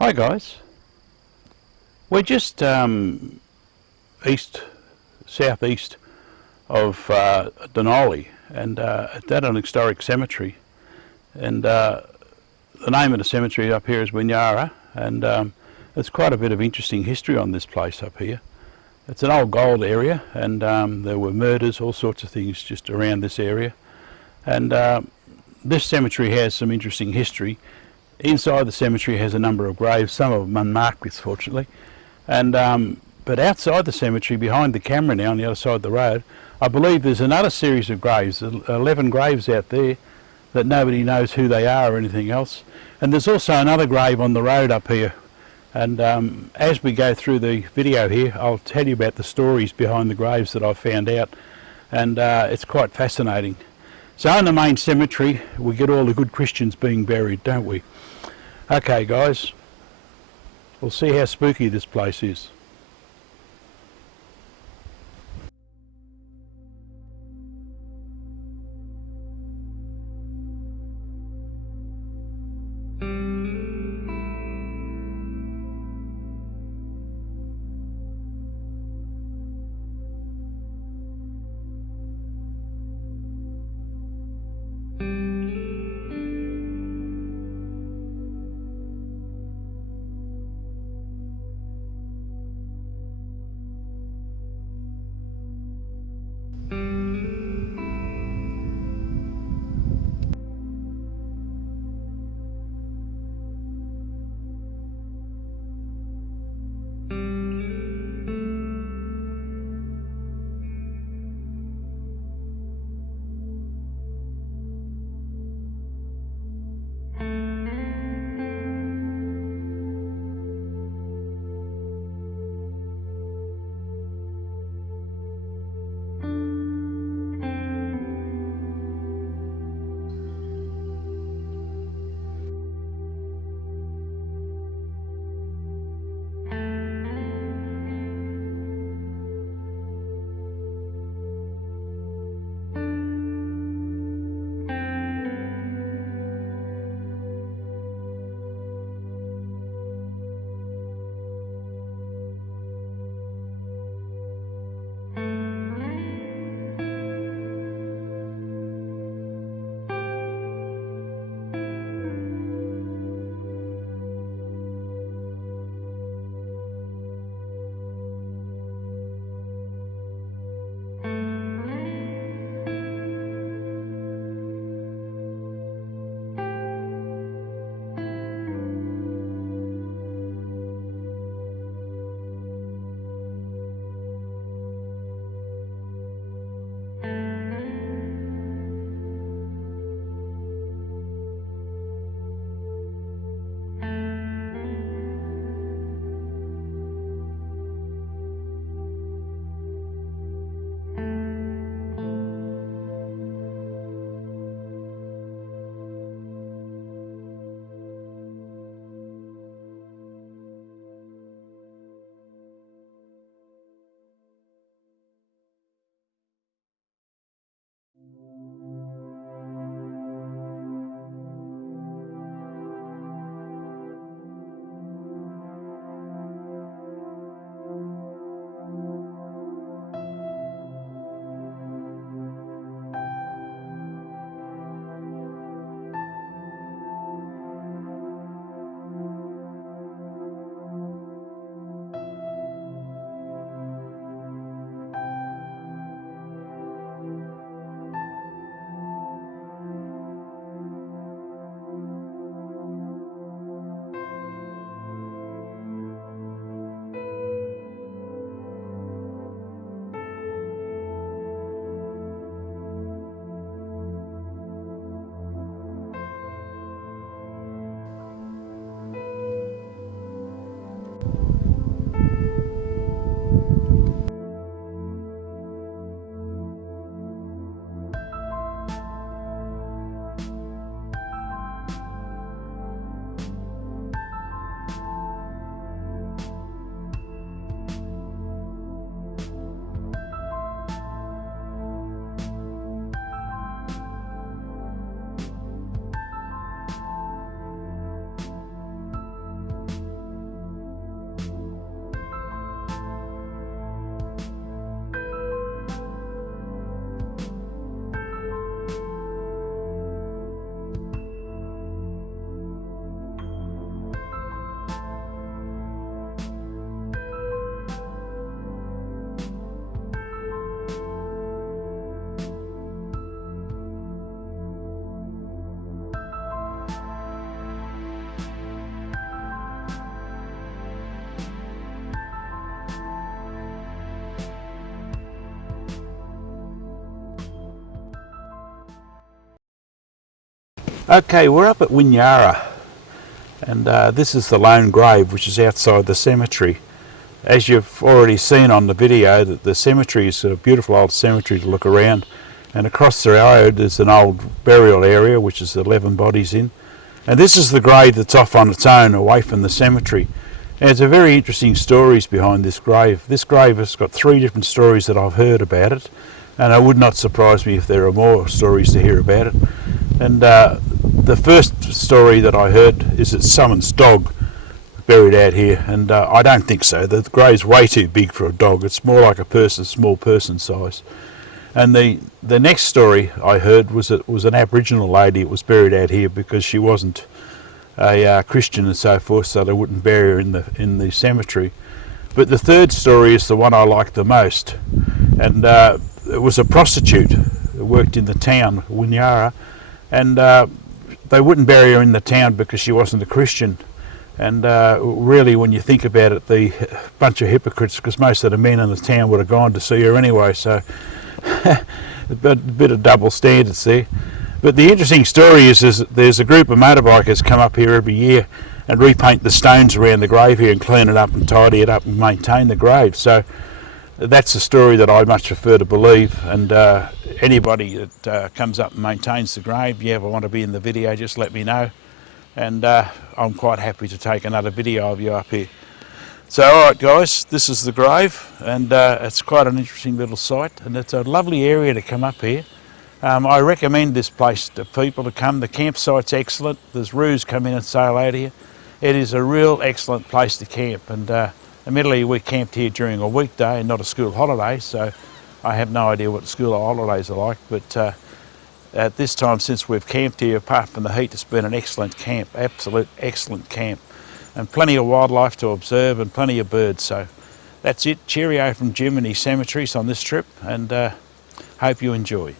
Hi guys, we're just southeast of Dunolly, and at Dunolly Historic Cemetery, and the name of the cemetery up here is Waanyarra, and there's quite a bit of interesting history on this place up here. It's an old gold area, and there were murders, all sorts of things just around this area, and this cemetery has some interesting history. Inside the cemetery has a number of graves, some of them unmarked, fortunately. And but outside the cemetery, behind the camera now on the other side of the road, I believe there's another series of graves, 11 graves out there that nobody knows who they are or anything else. And there's also another grave on the road up here. And as we go through the video here, I'll tell you about the stories behind the graves that I've found out. And it's quite fascinating. So in the main cemetery, we get all the good Christians being buried, don't we? Okay guys, we'll see how spooky this place is. Okay, we're up at Waanyarra, and this is the lone grave which is outside the cemetery. As you've already seen on the video, that the cemetery is a beautiful old cemetery to look around, and across the road there's an old burial area which is 11 bodies in, and this is the grave that's off on its own away from the cemetery. And there's a very interesting stories behind this grave. This grave has got 3 different stories that I've heard about it, and it would not surprise me if there are more stories to hear about it. And the first story that I heard is it's someone's dog buried out here, and I don't think so. The grave's way too big for a dog. It's more like a person, small person size. And the next story I heard was it was an Aboriginal lady that was buried out here because she wasn't a Christian and so forth, so they wouldn't bury her in the cemetery. But the third story is the one I like the most, and it was a prostitute who worked in the town, Waanyarra, and they wouldn't bury her in the town because she wasn't a Christian. And really, when you think about it, the bunch of hypocrites, because most of the men in the town would have gone to see her anyway, so a bit of double standards there. But the interesting story is that there's a group of motorbikers come up here every year and repaint the stones around the grave here and clean it up and tidy it up and maintain the grave. So that's a story that I much prefer to believe, and anybody that comes up and maintains the grave, you ever want to be in the video, just let me know, and I'm quite happy to take another video of you up here. So alright guys, this is the grave, and it's quite an interesting little site, and it's a lovely area to come up here. I recommend this place to people to come. The campsite's excellent. There's roos come in and sail out here. It is a real excellent place to camp, and admittedly we camped here during a weekday and not a school holiday, so I have no idea what the school holidays are like, but at this time since we've camped here, apart from the heat, it's been an excellent camp, absolute excellent camp, and plenty of wildlife to observe and plenty of birds. So that's it. Cheerio from Jim and his cemeteries on this trip, and hope you enjoy.